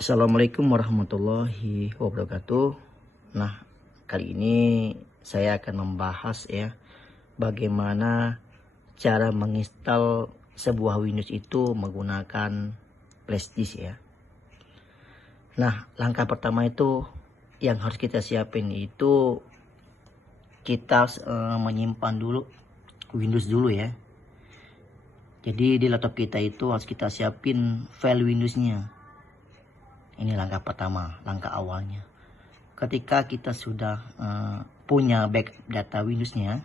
Assalamualaikum warahmatullahi wabarakatuh. Nah, kali ini saya akan membahas ya bagaimana cara menginstal sebuah Windows itu menggunakan flash disk ya. Nah, langkah pertama itu yang harus kita siapin itu kita menyimpan dulu Windows dulu ya. Jadi di laptop kita itu harus kita siapin file Windows-nya. Ini langkah pertama, langkah awalnya. Ketika kita sudah punya backup data Windows-nya,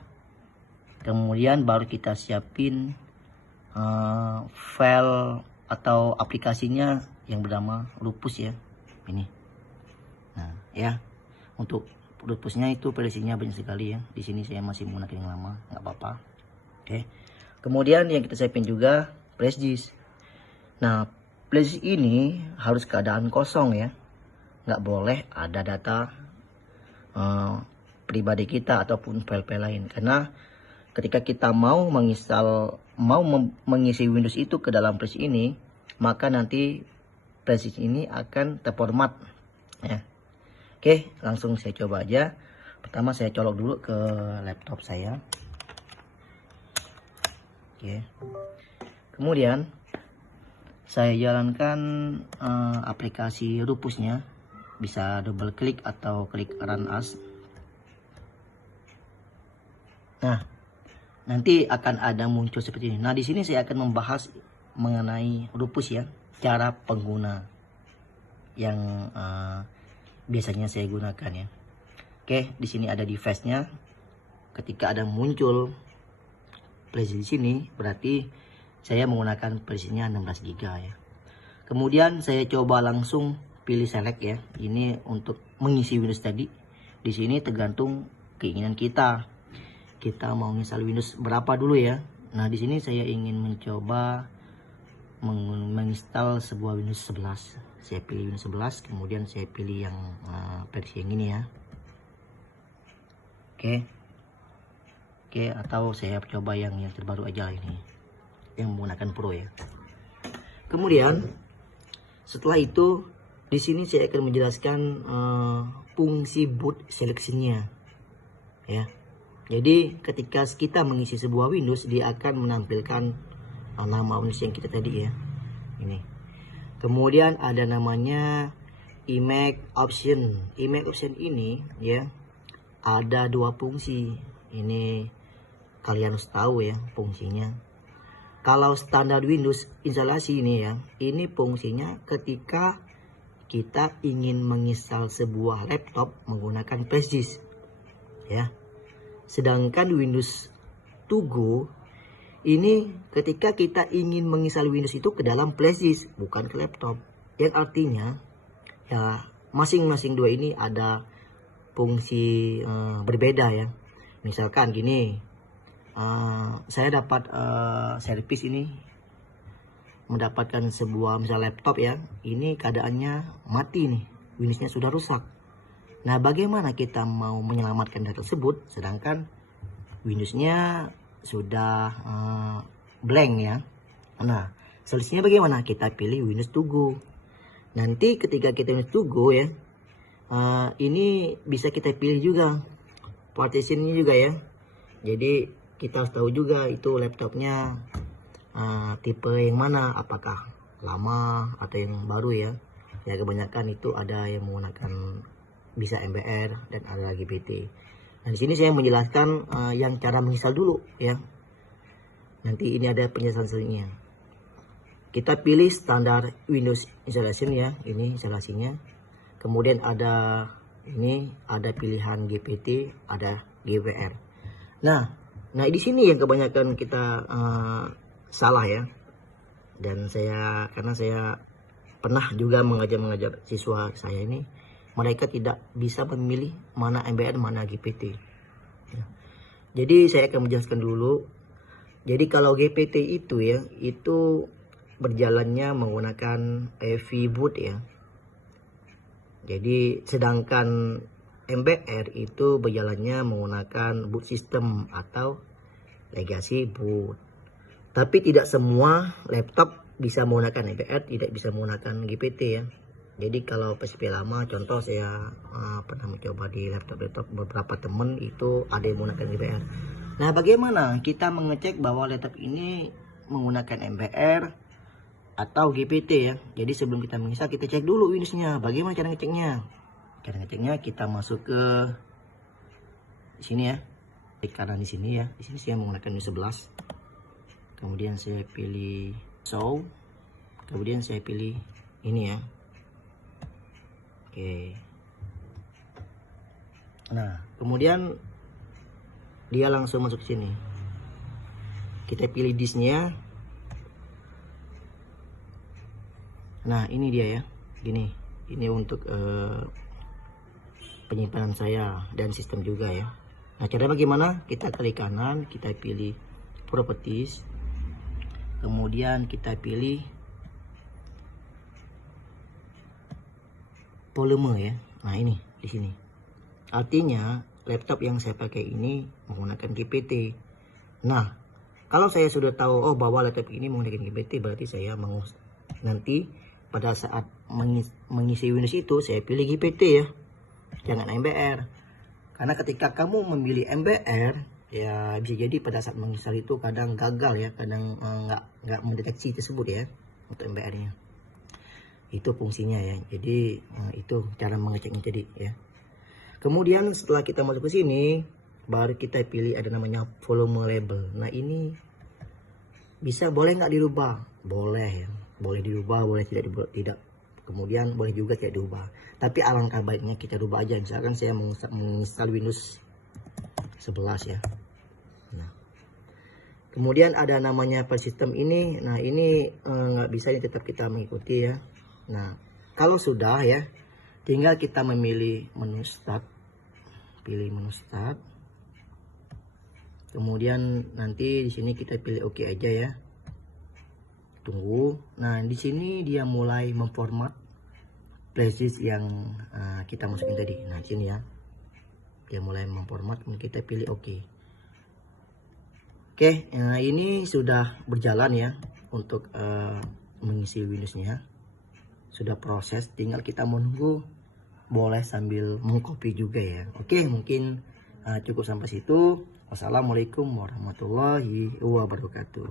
kemudian baru kita siapin file atau aplikasinya yang bernama Rufus ya. Ini. Nah, ya. Untuk Rufusnya itu versinya banyak sekali ya. Di sini saya masih menggunakan yang lama, nggak apa-apa. Oke. Kemudian yang kita siapin juga flash disk. Nah, flash disk ini harus keadaan kosong ya, nggak boleh ada data pribadi kita ataupun file-file lain, karena ketika kita mau mengisi Windows itu ke dalam flash ini, maka nanti flash disk ini akan terformat ya. Oke, langsung saya coba aja. Pertama saya colok dulu ke laptop saya. Oke, kemudian saya jalankan aplikasi Rufusnya, bisa double klik atau klik run as. Nah, nanti akan ada muncul seperti ini. Nah, di sini saya akan membahas mengenai Rufus ya, cara pengguna yang biasanya saya gunakan ya. Oke, di sini ada device-nya. Ketika ada muncul flash di sini, berarti saya menggunakan versinya 16 GB ya. Kemudian saya coba langsung pilih select ya. Ini untuk mengisi Windows tadi. Di sini tergantung keinginan kita. Kita mau install Windows berapa dulu ya. Nah, di sini saya ingin mencoba menginstal sebuah Windows 11. Saya pilih Windows 11, kemudian saya pilih yang versi yang ini ya. Oke, atau saya coba yang terbaru aja ini, yang menggunakan Pro ya. Kemudian setelah itu di sini saya akan menjelaskan fungsi boot selection-nya ya. Jadi ketika kita mengisi sebuah Windows, dia akan menampilkan nama Windows yang kita tadi ya. Ini. Kemudian ada namanya image option. Image option ini ya ada dua fungsi. Ini kalian harus tahu ya fungsinya. Kalau standar Windows instalasi ini ya, ini fungsinya ketika kita ingin menginstal sebuah laptop menggunakan flash disk ya. Sedangkan Windows to go ini ketika kita ingin menginstal Windows itu ke dalam flash disk, bukan ke laptop. Yang artinya ya masing-masing dua ini ada fungsi berbeda ya. Misalkan gini, saya dapat servis ini, mendapatkan sebuah misal laptop ya, ini keadaannya mati nih, Windowsnya sudah rusak. Nah, bagaimana kita mau menyelamatkan data tersebut sedangkan Windowsnya sudah blank ya. Nah, solusinya bagaimana? Kita pilih Windows to go. Nanti ketika kita Windows to go ya, ini bisa kita pilih juga partitionnya juga ya. Jadi kita harus tahu juga itu laptopnya tipe yang mana, apakah lama atau yang baru ya. Ya kebanyakan itu ada yang menggunakan bisa MBR dan ada lagi PT. Nah, di sini saya menjelaskan yang cara menginstal dulu ya. Nanti ini ada penjelasan selanjutnya. Kita pilih standar Windows installation ya, ini instalasinya. Kemudian ada ini ada pilihan GPT, ada GWR. Nah di sini yang kebanyakan kita salah ya. Dan karena saya pernah juga mengajar siswa saya ini, mereka tidak bisa memilih mana MBR mana GPT ya. Jadi saya akan menjelaskan dulu. Jadi kalau GPT itu ya, itu berjalannya menggunakan EV boot ya. Jadi sedangkan MBR itu berjalannya menggunakan boot system atau legacy boot. Tapi tidak semua laptop bisa menggunakan MBR, tidak bisa menggunakan GPT ya. Jadi kalau PSP lama, contoh saya pernah mencoba di laptop beberapa temen itu ada yang menggunakan MBR. Nah, bagaimana kita mengecek bahwa laptop ini menggunakan MBR atau GPT ya? Jadi sebelum kita menginstal, kita cek dulu Windowsnya. Bagaimana cara ngeceknya? Cara ngeceknya kita masuk ke sini ya, klik kanan di sini ya. Di sini saya menggunakan Windows 11. Kemudian saya pilih show. Kemudian saya pilih ini ya. Oke. Nah, kemudian dia langsung masuk ke sini. Kita pilih disknya. Nah, ini dia ya. Gini. Ini untuk penyimpanan saya dan sistem juga ya. Nah, cara bagaimana? Kita klik kanan, kita pilih properties. Kemudian kita pilih volume ya. Nah, ini di sini. Artinya laptop yang saya pakai ini menggunakan GPT. Nah, kalau saya sudah tahu bahwa laptop ini menggunakan GPT, berarti saya nanti pada saat mengisi Windows itu saya pilih GPT ya. Jangan MBR. Karena ketika kamu memilih MBR, ya bisa jadi pada saat menginstal itu kadang gagal ya, kadang nggak mendeteksi tersebut ya untuk MBR-nya. Itu fungsinya ya. Jadi itu cara mengeceknya jadi ya. Kemudian setelah kita masuk ke sini, baru kita pilih ada namanya volume label. Nah, ini bisa boleh nggak dirubah? Boleh ya. Boleh dirubah, boleh tidak. Kemudian boleh juga tidak dirubah. Tapi alangkah baiknya kita rubah aja. Misalkan saya menginstal Windows 11 ya. Nah, kemudian ada namanya file system ini. Nah, ini nggak bisa, ini tetap kita mengikuti ya. Nah, kalau sudah ya, tinggal kita memilih menu start. Pilih menu start. Kemudian nanti di sini kita pilih oke aja ya. Tunggu. Nah, di sini dia mulai memformat flashdisk yang kita masukin tadi. Nah, di sini ya. Dia mulai memformat, kemudian kita pilih oke. Oke, nah ini sudah berjalan ya untuk mengisi Windows-nya. Sudah proses, tinggal kita menunggu. Boleh sambil mengcopy juga ya. Oke, mungkin cukup sampai situ. Wassalamualaikum warahmatullahi wabarakatuh.